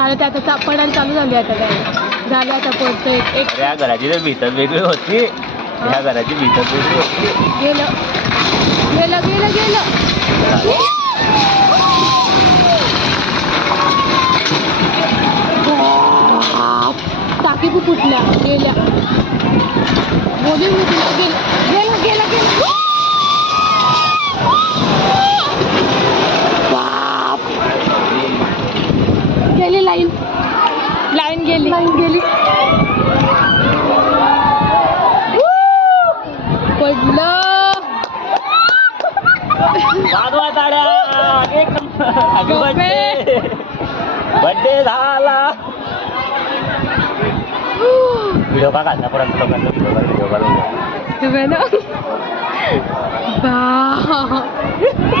झालं ते आता पडायला चालू झाली आता काय झालं आता पडतं एक एक या घराची तर भीतर वेगळी होती. या घराची भीतर वेगळी होती. गेलं. गेलं गेलं गेलं. टाकी पण फुटल्या. गेल्या. बोली मी तुला गेलं गेलं गेलं गेलं बाप गेली लाईन. लाईन गेली. लाईन गेली. पडलं. बर्थडे झाला. व्हिडिओ का काढला परत? लोकांचा व्हिडिओ व्हिडिओ बनवून बा.